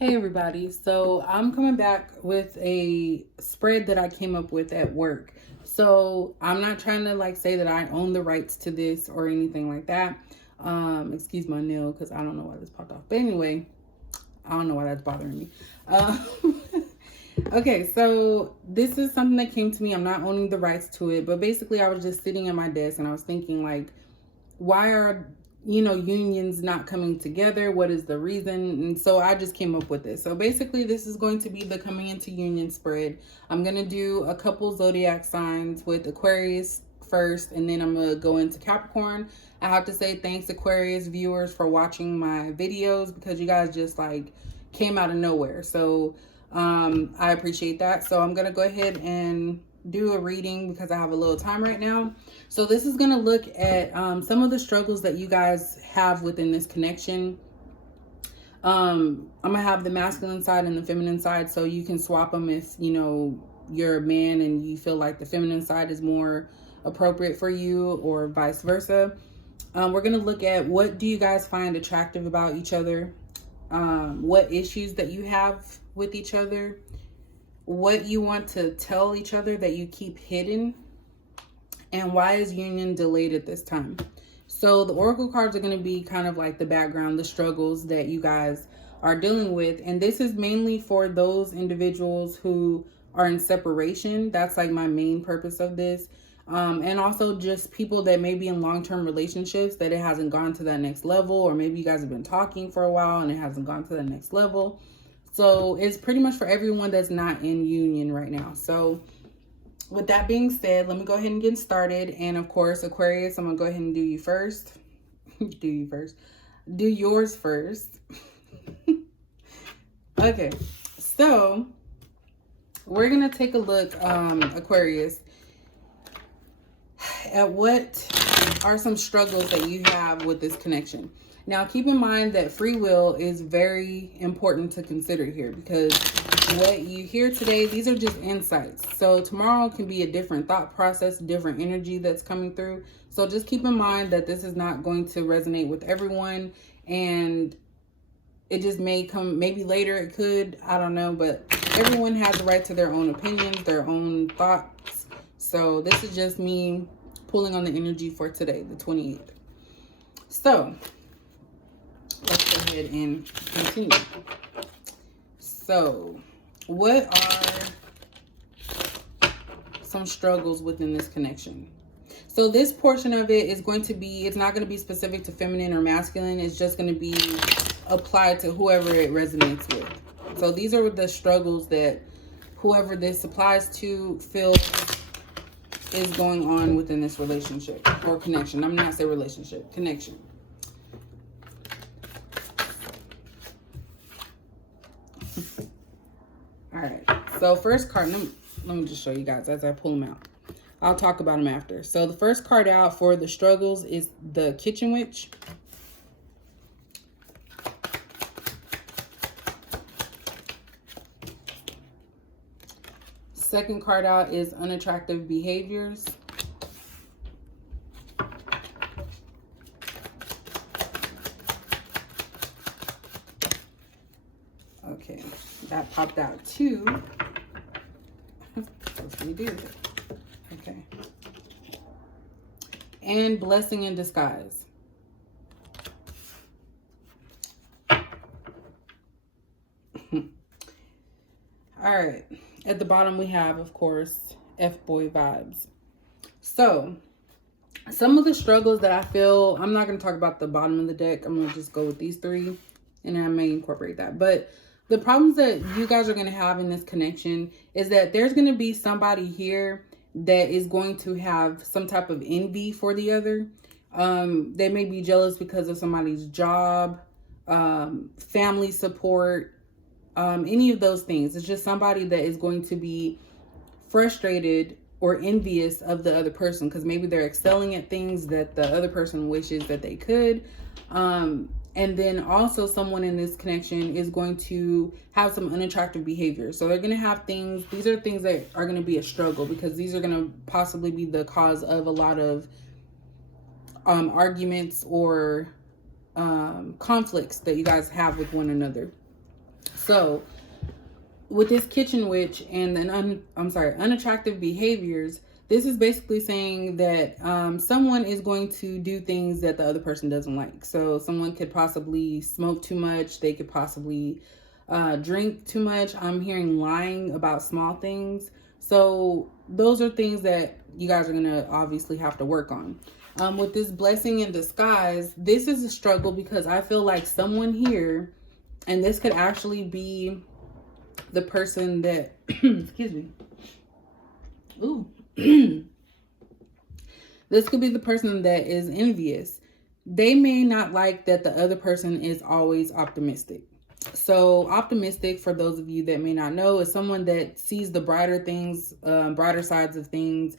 Hey everybody, so I'm coming back with a spread that I came up with at work. So I'm not trying to say that I own the rights to this or anything like that. Excuse my nail because I don't know why this popped off. But anyway, I don't know why that's bothering me. Um, okay, so this is something that came to me. I'm not owning the rights to it, but basically I was just sitting at my desk and I was thinking why are unions not coming together? What is the reason? And so I just came up with this. So basically this is going to be the coming into union spread. I'm going to do a couple zodiac signs with Aquarius first, and then I'm going to go into Capricorn. I have to say thanks Aquarius viewers for watching my videos because you guys just came out of nowhere. So I appreciate that. So I'm going to go ahead and do a reading because I have a little time right now. So this is going to look at some of the struggles that you guys have within this connection. I'm going to have the masculine side and the feminine side, so you can swap them if, you're a man and you feel like the feminine side is more appropriate for you, or vice versa. We're going to look at what do you guys find attractive about each other, what issues that you have with each other, what you want to tell each other that you keep hidden, and why is union delayed at this time. So the oracle cards are going to be kind of like the background, the struggles that you guys are dealing with. And this is mainly for those individuals who are in separation. That's like my main purpose of this. And also just people that may be in long-term relationships that it hasn't gone to that next level, or maybe you guys have been talking for a while and it hasn't gone to that next level. So it's pretty much for everyone that's not in union right now. So with that being said, let me go ahead and get started. And of course, Aquarius, I'm going to go ahead and do you first. Do you first. Do yours first. Okay, so we're going to take a look, Aquarius, at what are some struggles that you have with this connection. Now, keep in mind that free will is very important to consider here, because what you hear today, these are just insights. So tomorrow can be a different thought process, different energy that's coming through. So just keep in mind that this is not going to resonate with everyone, and it just may come, maybe later it could, I don't know, but everyone has a right to their own opinions, their own thoughts. So this is just me pulling on the energy for today, the 28th. So let's go ahead and continue. So what are some struggles within this connection? So this portion of it is going to be, it's not going to be specific to feminine or masculine. It's just going to be applied to whoever it resonates with. So these are the struggles that whoever this applies to feels is going on within this relationship or connection. I'm not saying relationship, connection. All right, so first card, let me just show you guys as I pull them out. I'll talk about them after. So the first card out for the struggles is the Kitchen Witch. Second card out is Unattractive Behaviors. Okay, that popped out too. Let's redo it. Okay. And Blessing in Disguise. All right. At the bottom we have, of course, F-boy vibes. So some of the struggles that I feel, I'm not going to talk about the bottom of the deck. I'm going to just go with these three, and I may incorporate that. But the problems that you guys are going to have in this connection is that there's going to be somebody here that is going to have some type of envy for the other. They may be jealous because of somebody's job, family support, any of those things. It's just somebody that is going to be frustrated or envious of the other person because maybe they're excelling at things that the other person wishes that they could. And then also someone in this connection is going to have some unattractive behavior. So they're going to have things, these are things that are going to be a struggle because these are going to possibly be the cause of a lot of arguments or conflicts that you guys have with one another. So with this kitchen witch and then unattractive behaviors, this is basically saying that someone is going to do things that the other person doesn't like. So someone could possibly smoke too much. They could possibly drink too much. I'm hearing lying about small things. So those are things that you guys are going to obviously have to work on. With this blessing in disguise, this is a struggle because I feel like someone here, and this could actually be the person that, excuse me. Ooh. This could be the person that is envious. They may not like that the other person is always optimistic. So optimistic, for those of you that may not know, is someone that sees the brighter things, brighter sides of things,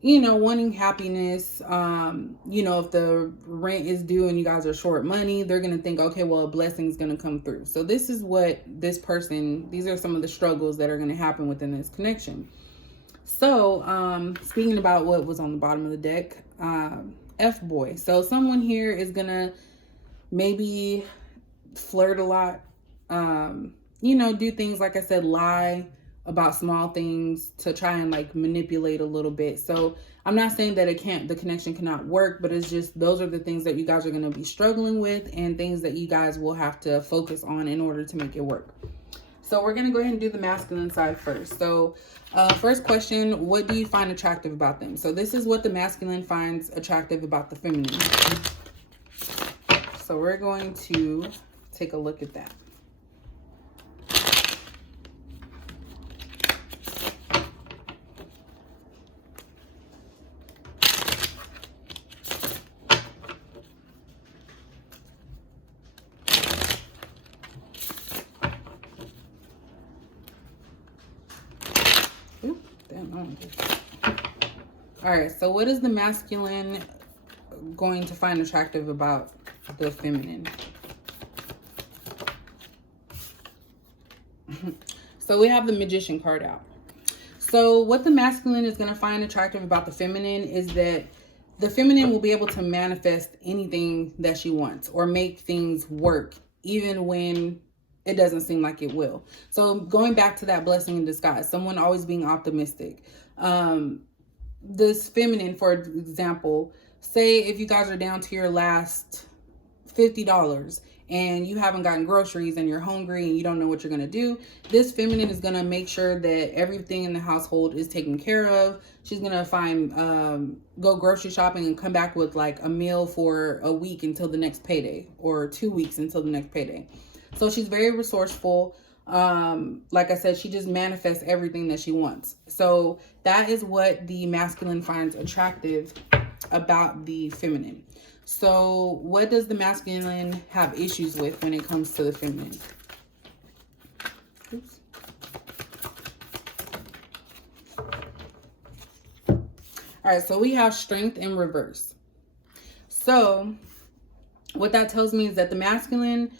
you know, wanting happiness. You know, if the rent is due and you guys are short money, they're going to think, okay, well, a blessing is going to come through. So this is what this person, these are some of the struggles that are going to happen within this connection. So, speaking about what was on the bottom of the deck, F-boy. So someone here is going to maybe flirt a lot, you know, do things, like I said, lie about small things to try and like manipulate a little bit. So I'm not saying that the connection cannot work, but it's just, those are the things that you guys are going to be struggling with and things that you guys will have to focus on in order to make it work. So we're going to go ahead and do the masculine side first. So first question, what do you find attractive about them? So this is what the masculine finds attractive about the feminine. So we're going to take a look at that. All right, so what is the masculine going to find attractive about the feminine? So we have the Magician card out. So what the masculine is going to find attractive about the feminine is that the feminine will be able to manifest anything that she wants or make things work, even when it doesn't seem like it will. So going back to that blessing in disguise, someone always being optimistic. This feminine, for example, say if you guys are down to your last $50 and you haven't gotten groceries and you're hungry and you don't know what you're going to do, this feminine is going to make sure that everything in the household is taken care of. She's going to find, go grocery shopping and come back with like a meal for a week until the next payday, or 2 weeks until the next payday. So she's very resourceful. Like I said, she just manifests everything that she wants. So that is what the masculine finds attractive about the feminine. So what does the masculine have issues with when it comes to the feminine? Oops. All right, so we have strength in reverse. So what that tells me is that the masculine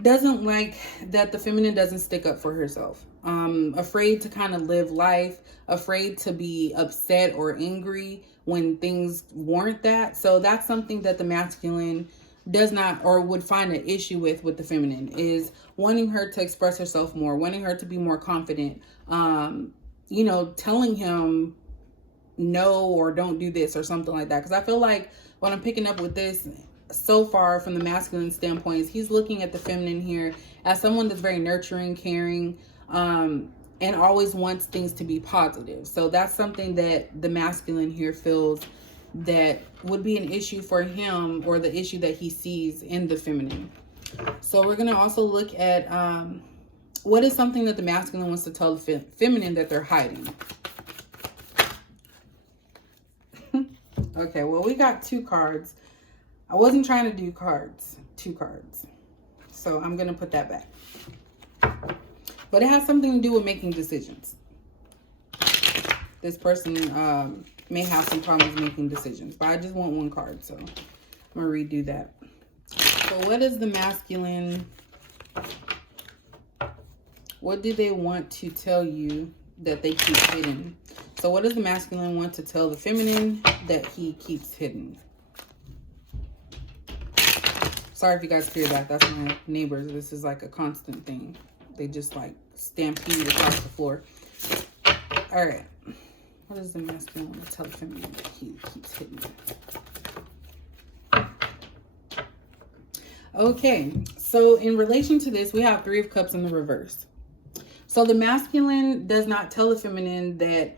doesn't like that the feminine doesn't stick up for herself. Afraid to kind of live life, afraid to be upset or angry when things warrant that. So that's something that the masculine does not, or would find an issue with the feminine, is wanting her to express herself more, wanting her to be more confident, you know, telling him no or don't do this or something like that. Because I feel like what I'm picking up with this so far from the masculine standpoint is he's looking at the feminine here as someone that's very nurturing, caring, and always wants things to be positive. So that's something that the masculine here feels that would be an issue for him, or the issue that he sees in the feminine. So we're going to also look at what is something that the masculine wants to tell the feminine that they're hiding. Okay, well, we got 2 cards. I wasn't trying to do cards, 2 cards. So I'm going to put that back. But it has something to do with making decisions. This person may have some problems making decisions, but I just want 1 card, so I'm going to redo that. So what is the masculine? What do they want to tell you that they keep hidden? So what does the masculine want to tell the feminine that he keeps hidden? Sorry if you guys hear that. That's my neighbors. This is like a constant thing. They just like stampede across the floor. All right. What is the masculine tell the feminine? He keeps hitting me. Okay. So in relation to this, we have 3 of Cups in the reverse. So the masculine does not tell the feminine that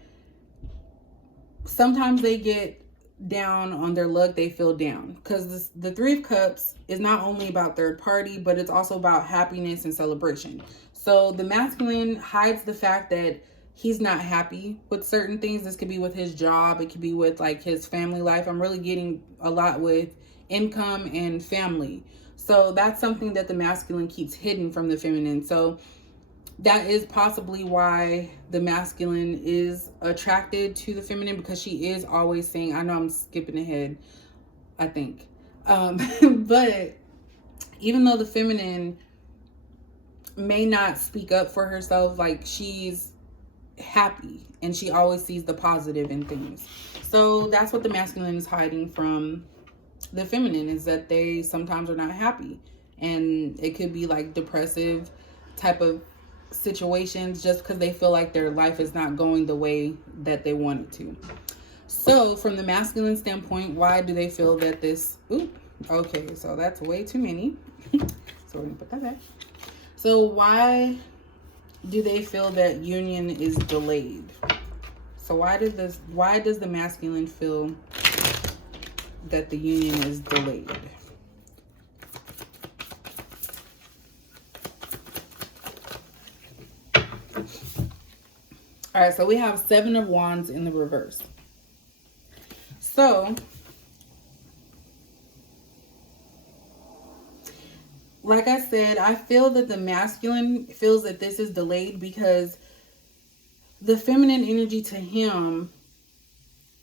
sometimes they get down on their luck, they feel down, because the 3 of Cups is not only about third party, but it's also about happiness and celebration. So the masculine hides the fact that he's not happy with certain things. This could be with his job, it could be with like his family life. I'm really getting a lot with income and family. So that's something that the masculine keeps hidden from the feminine. So that is possibly why the masculine is attracted to the feminine, because she is always saying, I know I'm skipping ahead, I think. But even though the feminine may not speak up for herself, like she's happy and she always sees the positive in things. So that's what the masculine is hiding from the feminine, is that they sometimes are not happy. And it could be like depressive type of situations just because they feel like their life is not going the way that they want it to. So from the masculine standpoint, why do they feel that this, okay, so that's way too many. So we're gonna put that back. So why do they feel that union is delayed? So why does the masculine feel that the union is delayed? All right, so we have 7 of Wands in the reverse. So, like I said, I feel that the masculine feels that this is delayed because the feminine energy to him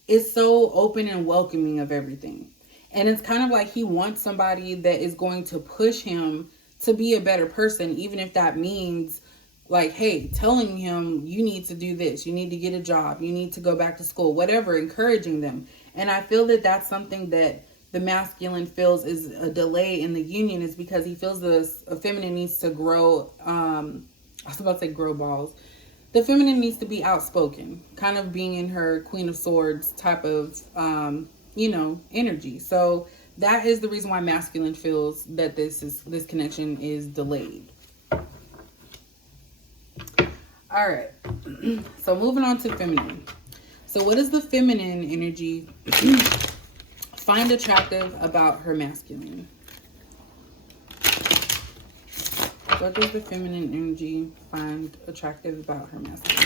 is so open and welcoming of everything. And it's kind of like he wants somebody that is going to push him to be a better person, even if that means like, hey, telling him you need to do this, you need to get a job, you need to go back to school, whatever, encouraging them. And I feel that that's something that the masculine feels is a delay in the union, is because he feels a feminine needs to grow. I was about to say grow balls. The feminine needs to be outspoken, kind of being in her Queen of Swords type of, energy. So that is the reason why masculine feels that this connection is delayed. All right. So moving on to feminine. So what does the feminine energy find attractive about her masculine? What does the feminine energy find attractive about her masculine?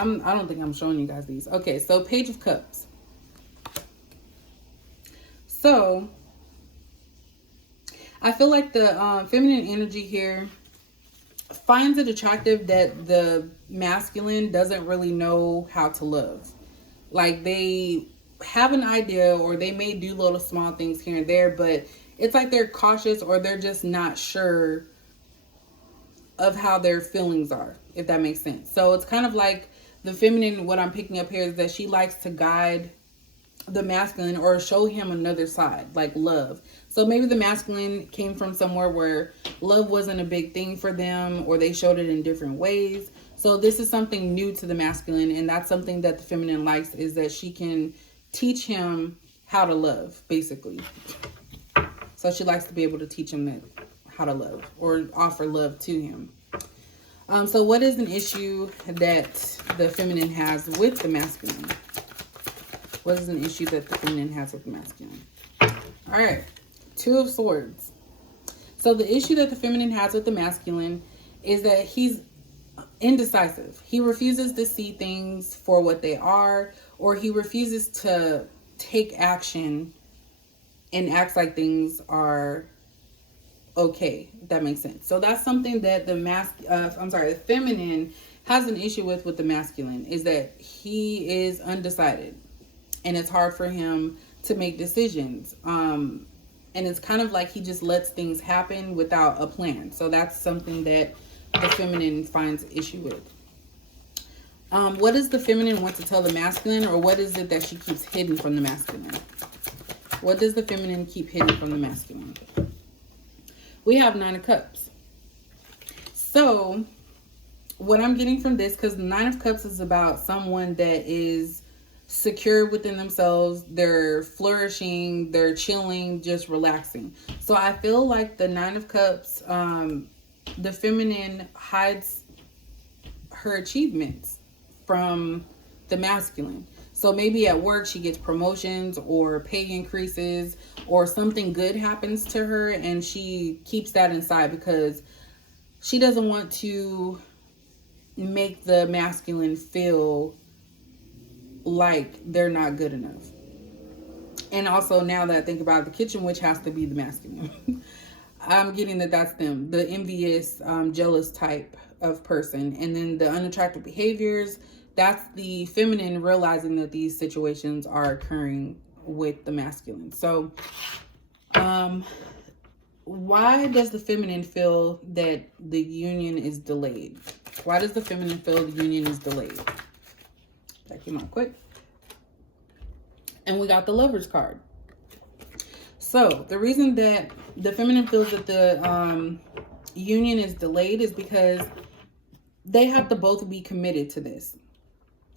I don't think I'm showing you guys these. Okay, so Page of Cups. So I feel like the feminine energy here finds it attractive that the masculine doesn't really know how to love. Like they have an idea, or they may do little small things here and there, but it's like they're cautious, or they're just not sure of how their feelings are, if that makes sense. So it's kind of like the feminine, what I'm picking up here is that she likes to guide the masculine or show him another side, like love. So maybe the masculine came from somewhere where love wasn't a big thing for them, or they showed it in different ways. So this is something new to the masculine, and that's something that the feminine likes, is that she can teach him how to love, basically. So she likes to be able to teach him how to love, or offer love to him. So what is an issue that the feminine has with the masculine? What is an issue that the feminine has with the masculine? All right, 2 of Swords. So the issue that the feminine has with the masculine is that he's indecisive. He refuses to see things for what they are, or he refuses to take action and acts like things are okay, if that makes sense. So that's something that the feminine has an issue with the masculine, is that he is undecided and it's hard for him to make decisions. And And it's kind of like he just lets things happen without a plan. So that's something that the feminine finds issue with. What does the feminine want to tell the masculine, or what is it that she keeps hidden from the masculine? What does the feminine keep hidden from the masculine? We have 9 of Cups. So what I'm getting from this, because the 9 of Cups is about someone that is secure within themselves, they're flourishing, they're chilling, just relaxing. So I feel like the 9 of Cups, the feminine hides her achievements from the masculine. So maybe at work she gets promotions or pay increases, or something good happens to her and she keeps that inside because she doesn't want to make the masculine feel like they're not good enough. And also, now that I think about it, the kitchen witch has to be the masculine. I'm getting that that's them, the envious, jealous type of person. And then the unattractive behaviors, that's the feminine realizing that these situations are occurring with the masculine. So why does the feminine feel that the union is delayed? Why does the feminine feel the union is delayed? That came out quick. And we got the Lovers card. So the reason that the feminine feels that the union is delayed is because they have to both be committed to this.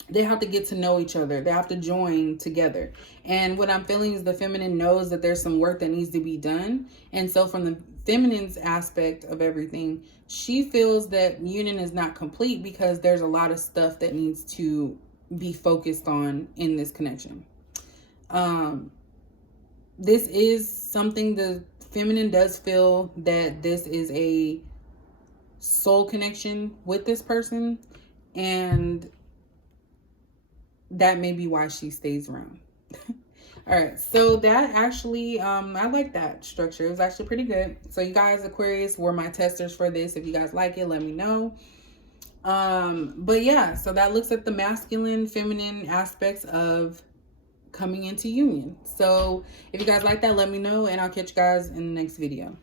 They have to get to know each other. They have to join together. And what I'm feeling is the feminine knows that there's some work that needs to be done. And so from the feminine's aspect of everything, she feels that union is not complete because there's a lot of stuff that needs to be focused on in this connection. This is something the feminine does feel that this is a soul connection with this person, and that may be why she stays around. All right, so that actually, I like that structure. It was actually pretty good. So you guys, Aquarius, were my testers for this. If you guys like it, let me know. But yeah, so that looks at the masculine, feminine aspects of coming into union. So if you guys like that, let me know, and I'll catch you guys in the next video.